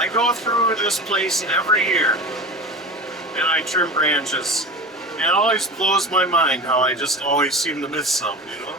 I go through this place every year and I trim branches. And it always blows my mind how I just always seem to miss some, you know?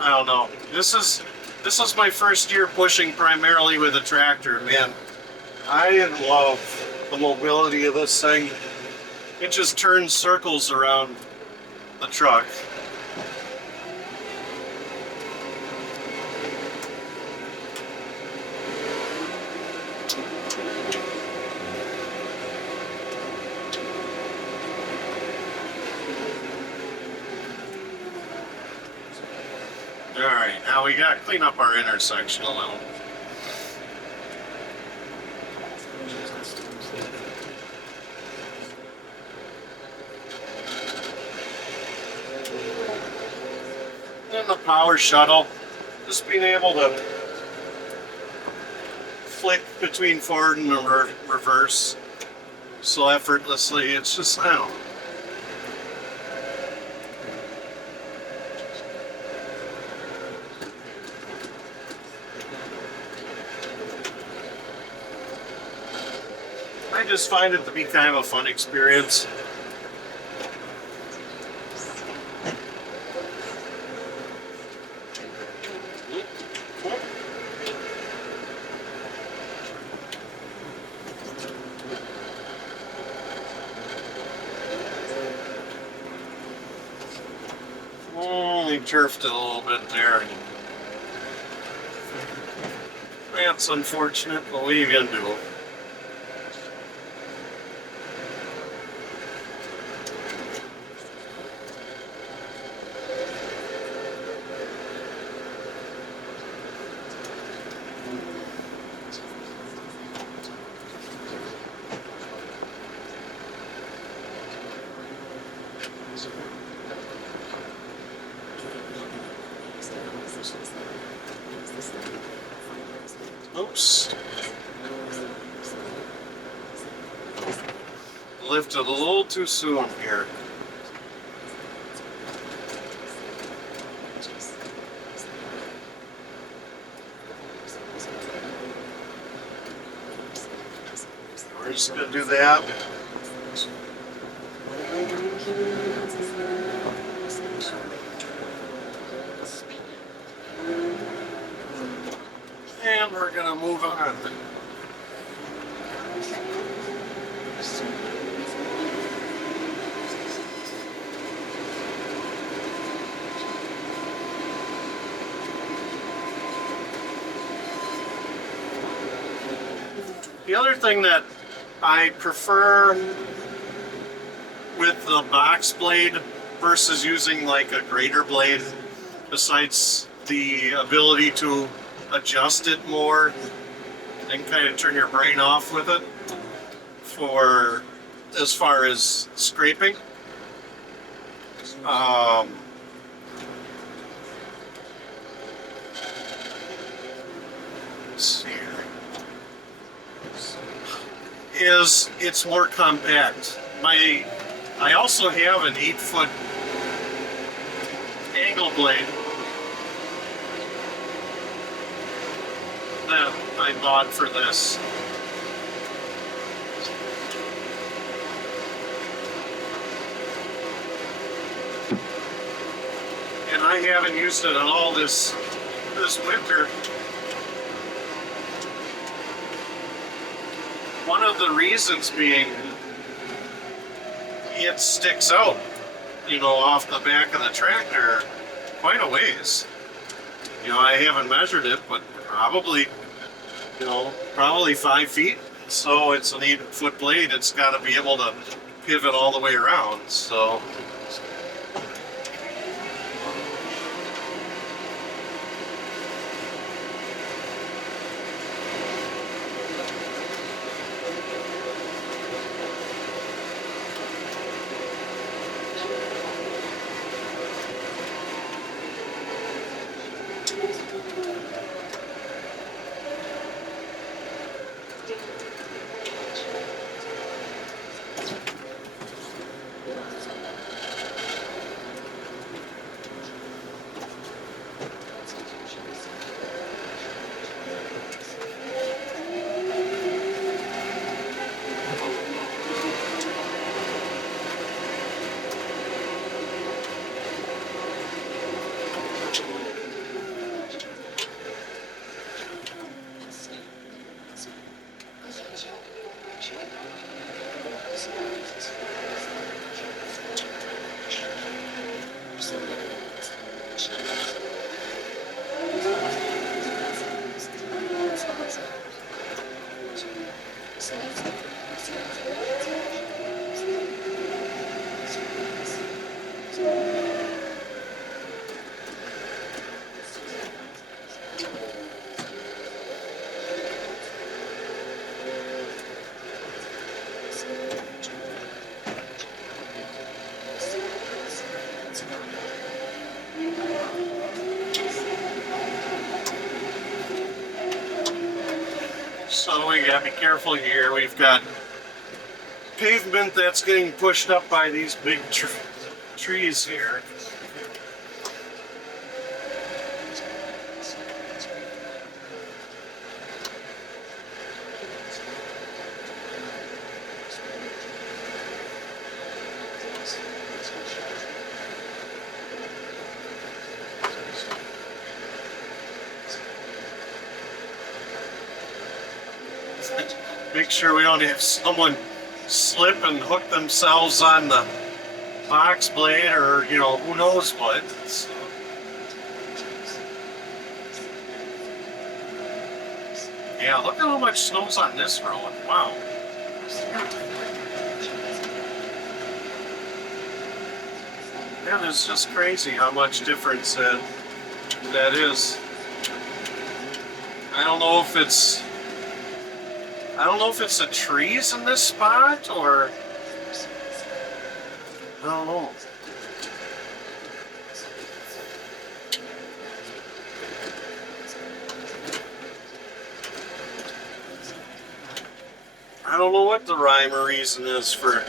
I don't know. This is my first year pushing primarily with a tractor. Man, I love the mobility of this thing. It just turns circles around the truck. Alright, now we gotta clean up our intersection a little. And the power shuttle, just being able to flick between forward and reverse so effortlessly, it's just, I don't know. I just find it to be kind of a fun experience. They turfed it a little bit there. That's unfortunate, but what are you gonna do? Oops. Lifted a little too soon here. We're just going to do that. And we're going to move on. The other thing that I prefer with the box blade versus using like a grater blade, besides the ability to adjust it more and kind of turn your brain off with it for as far as scraping. Let's see here. It's more compact. I also have an 8-foot angle blade that I bought for this. and I haven't used it at all this winter. One of the reasons being it sticks out, you know, off the back of the tractor quite a ways. You know, I haven't measured it, but probably, you know, probably 5 feet. So it's an 8-foot blade. It's got to be able to pivot all the way around. So. So we gotta be careful here. We've got pavement that's getting pushed up by these big trees here. Make sure we don't have someone slip and hook themselves on the box blade, or, you know, who knows what. So. Yeah, look at how much snow's on this road. Wow. Yeah, it's just crazy how much difference that is. I don't know if it's the trees in this spot, or I don't know. I don't know what the rhyme or reason is for.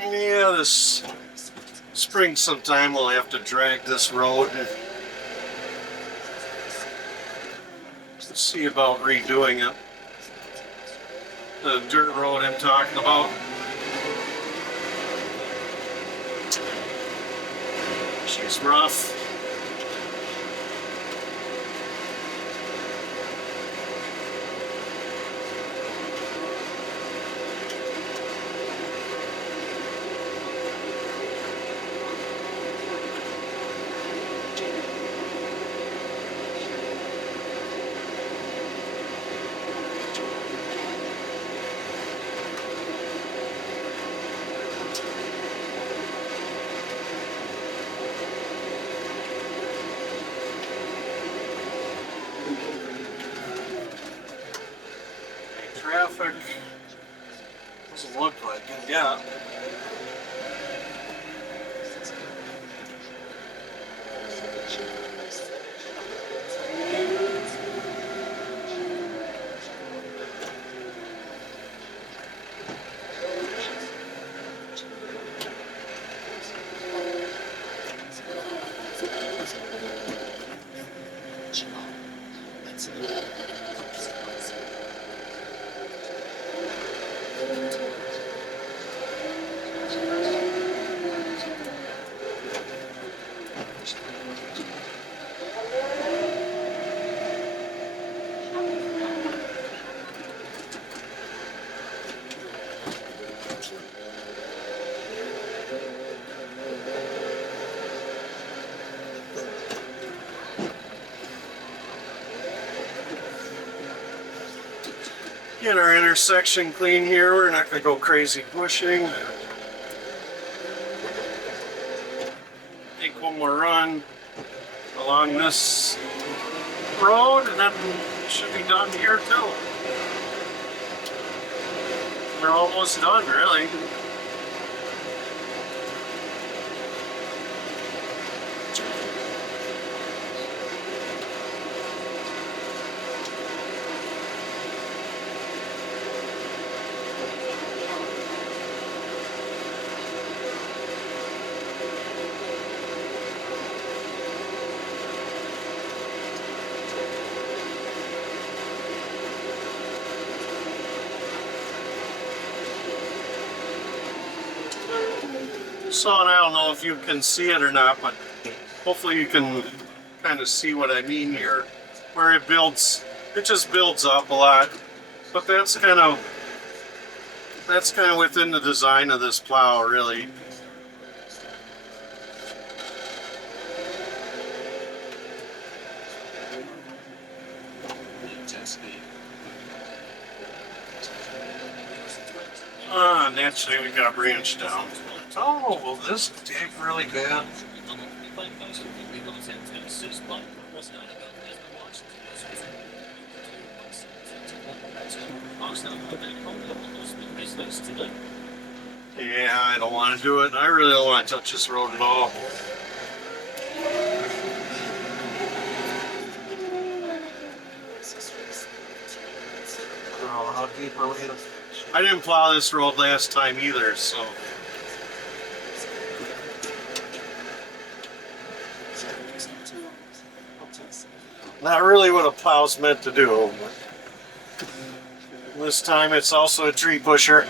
Yeah, this spring sometime we'll have to drag this road. Let's see about redoing it. The dirt road I'm talking about. She's rough. Traffic doesn't look like it yet. Get our intersection clean here. We're not going to go crazy pushing. Take one more run along this road and then it should be done here too. We're almost done, really. So, and I don't know if you can see it or not, but hopefully you can kind of see what I mean here. Where it builds, it just builds up a lot. But that's kind of within the design of this plow, really. Naturally we got a branch down. Oh, will this dig really bad? Yeah, I don't want to do it. I really don't want to touch this road at all. Oh, how deep are we? I didn't plow this road last time either, so. Not really what a plow's meant to do. This time it's also a tree pusher.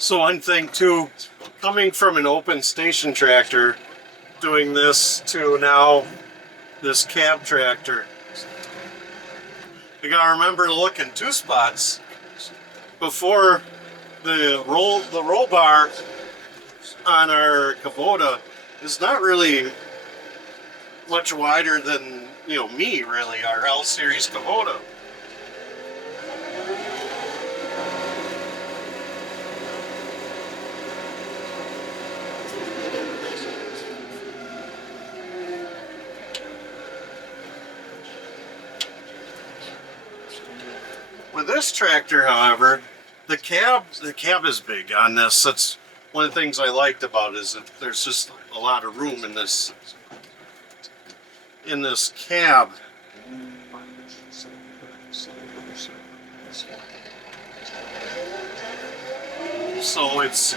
So one thing too, coming from an open station tractor, doing this to now this cab tractor, you gotta remember to look in two spots. Before, the roll bar on our kubota is not really much wider than, you know, me really, our L series kubota. With this tractor, however, the cab is big on this. That's one of the things I liked about it, is that there's just a lot of room in this cab. So it's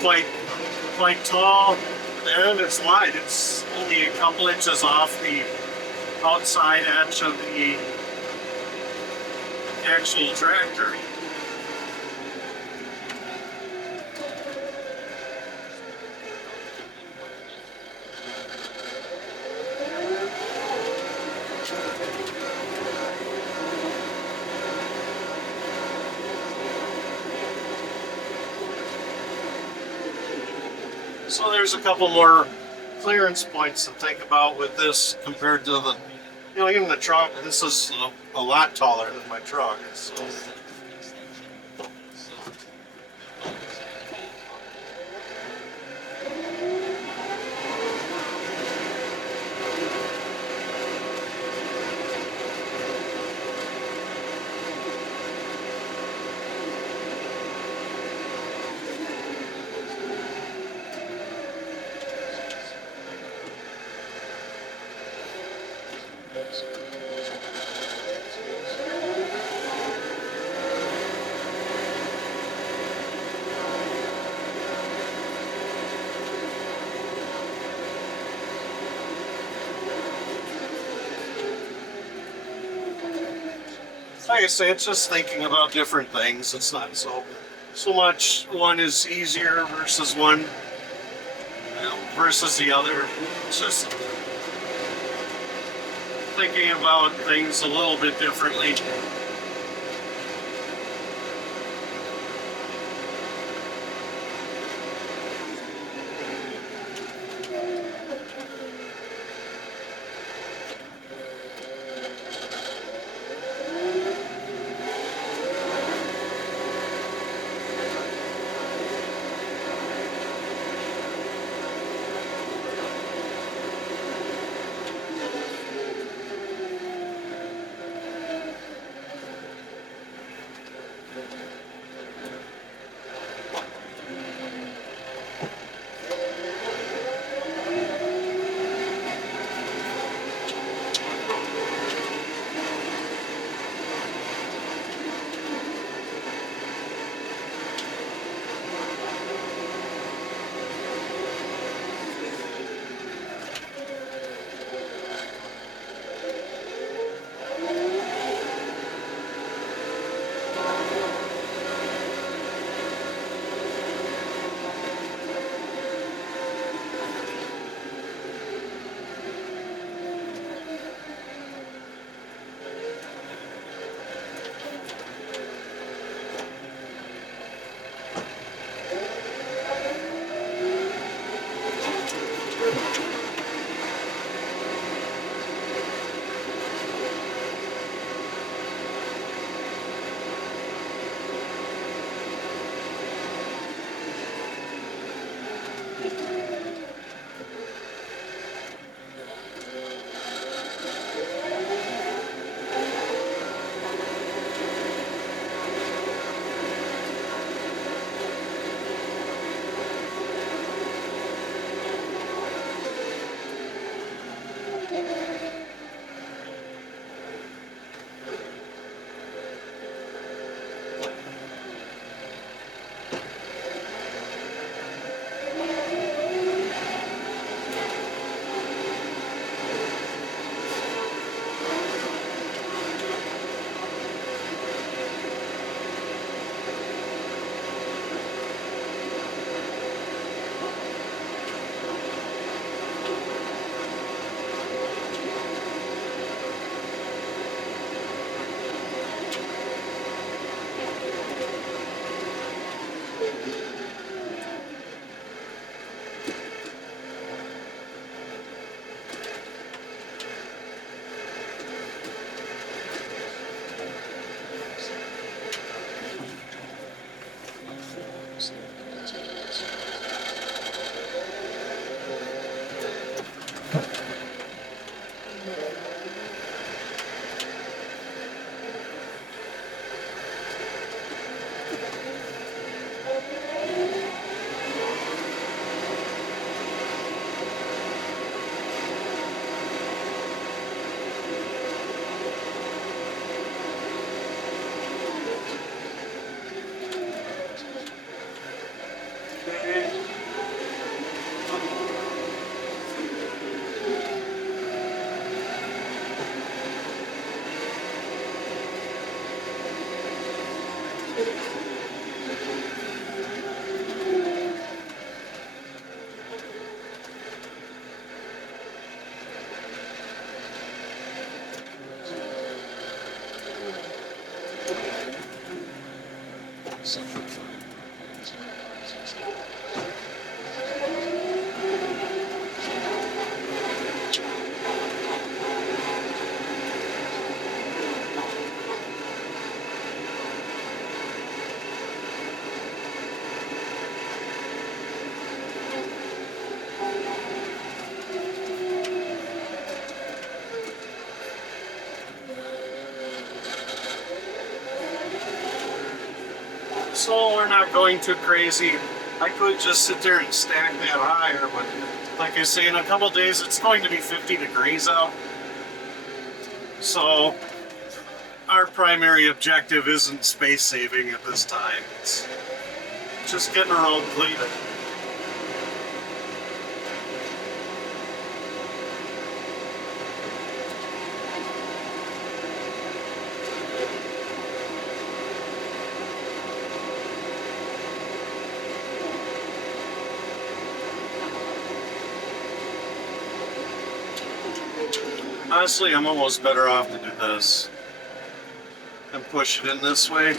quite tall and it's wide. It's only a couple inches off the outside edge of the actual tractor. So there's a couple more clearance points to think about with this compared to the, you know, even the truck. This is a lot taller than my truck. So. Like I say, it's just thinking about different things. It's not so much one is easier versus one, you know, versus the other. It's just thinking about things a little bit differently. So we're not going too crazy. I could just sit there and stack that higher, but like I say, in a couple days it's going to be 50 degrees out. So our primary objective isn't space saving at this time. It's just getting our road completed. Honestly, I'm almost better off to do this and push it in this way.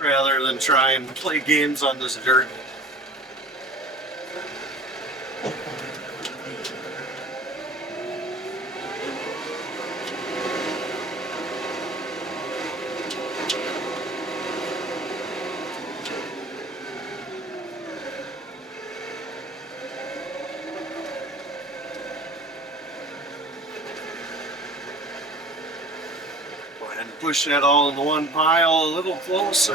Rather than try and play games on this dirt. And push that all in one pile a little closer.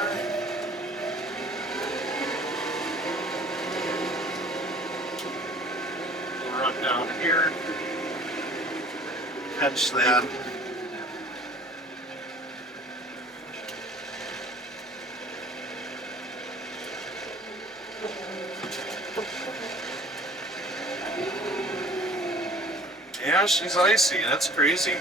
Run down here, catch that. Yeah, she's icy, that's crazy.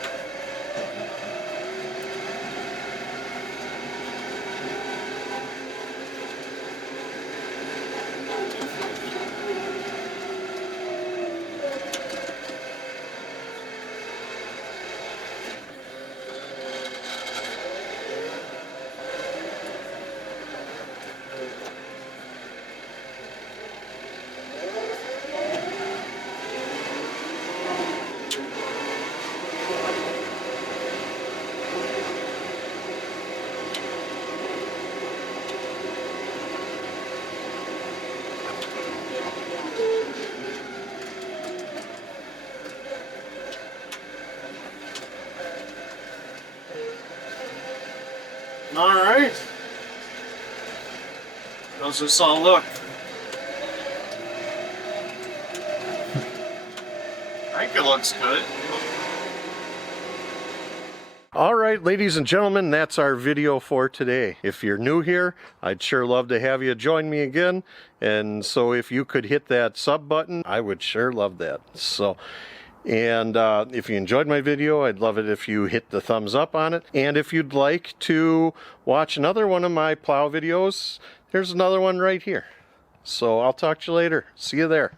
Alright. How's this all look? I think it looks good. Alright, ladies and gentlemen, that's our video for today. If you're new here, I'd sure love to have you join me again. And so if you could hit that sub button, I would sure love that. So, and if you enjoyed my video, I'd love it if you hit the thumbs up on it. And if you'd like to watch another one of my plow videos, there's another one right here. So I'll talk to you later. See you there.